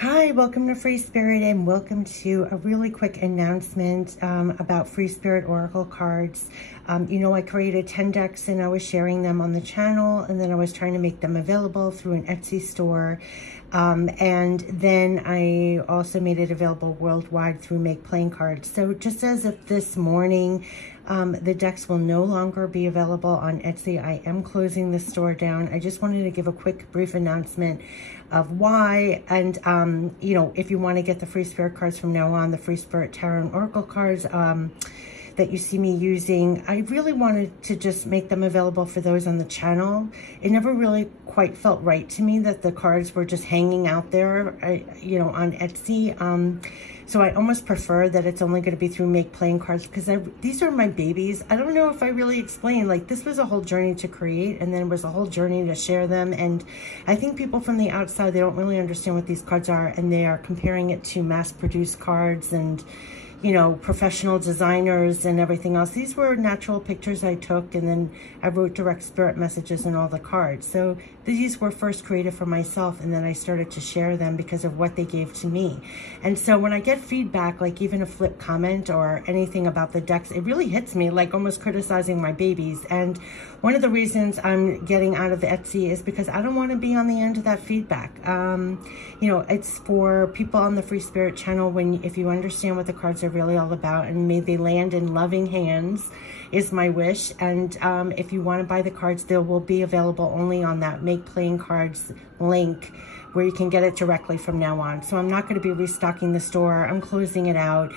Hi, welcome to Free Spirit and welcome to a really quick announcement about Free Spirit Oracle cards. I created 10 decks and I was sharing them on the channel, and then I was trying to make them available through an Etsy store. And then I also made it available worldwide through Make Playing Cards. So just as of this morning, the decks will no longer be available on Etsy. I am closing the store down. I just wanted to give a quick, brief announcement of why. And, if you want to get the Free Spirit cards from now on, the Free Spirit Tarot and Oracle cards that you see me using, I really wanted to just make them available for those on the channel. It never really quite felt right to me that the cards were just hanging out there, on Etsy. So I almost prefer that it's only going to be through Make Playing Cards, because these are my babies. I don't know if I really explained, like, this was a whole journey to create, and then it was a whole journey to share them. And I think people from the outside, they don't really understand what these cards are, and they are comparing it to mass-produced cards and, professional designers and everything else. These were natural pictures I took, and then I wrote direct spirit messages in all the cards. So these were first created for myself, and then I started to share them because of what they gave to me. And so when I get feedback, like even a flip comment or anything about the decks, it really hits me, like almost criticizing my babies. And one of the reasons I'm getting out of Etsy is because I don't want to be on the end of that feedback. It's for people on the Free Spirit channel, if you understand what the cards are really all about, and may they land in loving hands is my wish. And if you want to buy the cards, they will be available only on that Make Playing Cards link, where you can get it directly from now on. So I'm not going to be restocking the store. I'm closing it out.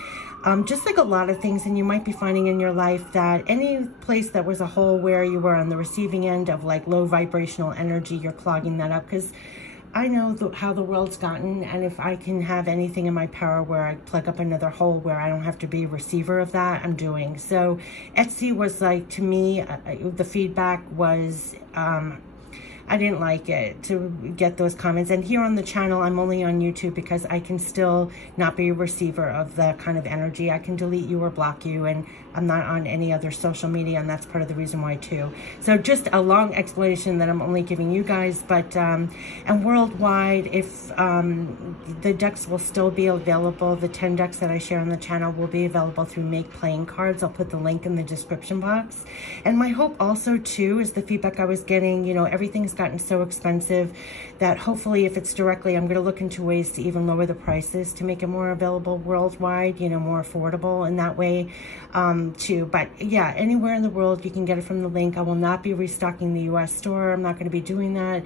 Just like a lot of things, and you might be finding in your life that any place that was a hole where you were on the receiving end of like low vibrational energy, you're clogging that up, because I know how the world's gotten, and if I can have anything in my power where I plug up another hole where I don't have to be a receiver of that, I'm doing. So Etsy was like, to me, the feedback was, I didn't like it to get those comments. And here on the channel, I'm only on YouTube because I can still not be a receiver of that kind of energy. I can delete you or block you, and I'm not on any other social media, and that's part of the reason why too. So just a long explanation that I'm only giving you guys, but and worldwide, if the decks will still be available, the 10 decks that I share on the channel will be available through Make Playing Cards. I'll put the link in the description box. And my hope also too is the feedback I was getting, everything's gotten so expensive that hopefully if it's directly, I'm going to look into ways to even lower the prices to make it more available worldwide, more affordable in that way too. But yeah, anywhere in the world you can get it from the link. I will not be restocking the US store. I'm not going to be doing that.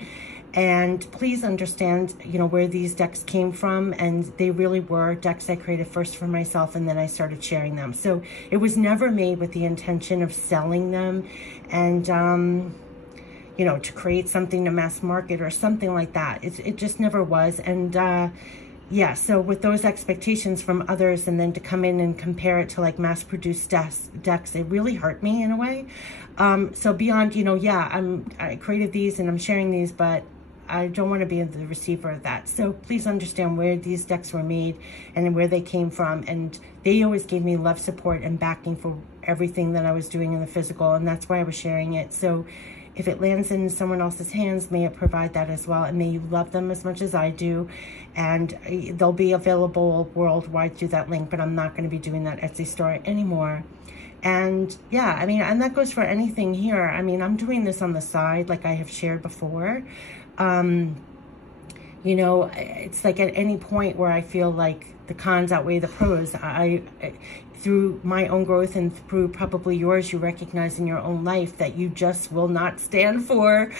And please understand, where these decks came from, and they really were decks I created first for myself, and then I started sharing them. So it was never made with the intention of selling them and to create something to mass market or something like that. It just never was. And yeah, so with those expectations from others, and then to come in and compare it to like mass-produced decks, it really hurt me in a way. So beyond, I created these and I'm sharing these, but I don't want to be the receiver of that. So please understand where these decks were made and where they came from. And they always gave me love, support, and backing for everything that I was doing in the physical, and that's why I was sharing it. So if it lands in someone else's hands, may it provide that as well, and may you love them as much as I do. And they'll be available worldwide through that link, but I'm not going to be doing that Etsy store anymore. And yeah, and that goes for anything here. I'm doing this on the side, like I have shared before. It's like at any point where I feel like the cons outweigh the pros, through my own growth and through probably yours, you recognize in your own life that you just will not stand for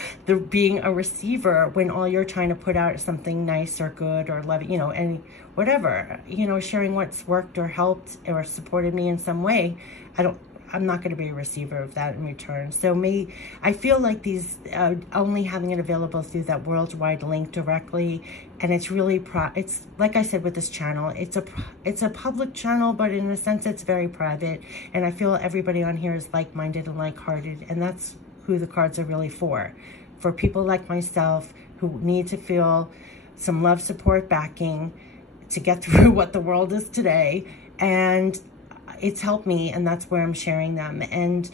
being a receiver when all you're trying to put out is something nice or good or love, and whatever, sharing what's worked or helped or supported me in some way. I'm not going to be a receiver of that in return. So I feel like these, only having it available through that worldwide link directly, and it's really, it's like I said with this channel, it's a public channel, but in a sense it's very private. And I feel everybody on here is like-minded and like-hearted, and that's who the cards are really for people like myself who need to feel some love, support, backing to get through what the world is today. And it's helped me, and that's where I'm sharing them. And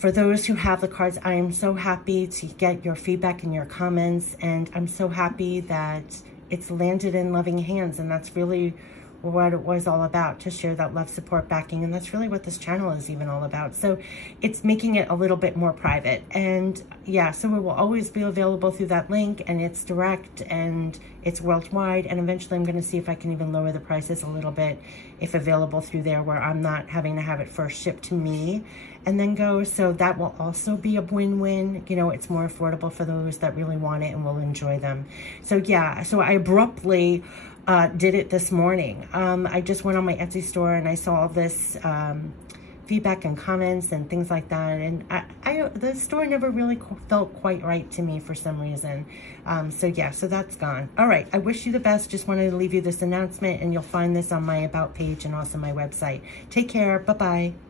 For those who have the cards, I am so happy to get your feedback and your comments, and I'm so happy that it's landed in loving hands, and that's really what it was all about, to share that love, support, backing. And that's really what this channel is even all about. So it's making it a little bit more private. And yeah, so it will always be available through that link, and it's direct and it's worldwide. And eventually I'm going to see if I can even lower the prices a little bit if available through there, where I'm not having to have it first shipped to me and then go. So that will also be a win-win. You know, it's more affordable for those that really want it and will enjoy them. So yeah, so I abruptly did it this morning. I just went on my Etsy store and I saw all this feedback and comments and things like that, and the store never really felt quite right to me for some reason. So yeah, so that's gone. All right, I wish you the best. Just wanted to leave you this announcement, and you'll find this on my About page and also my website. Take care. Bye-bye.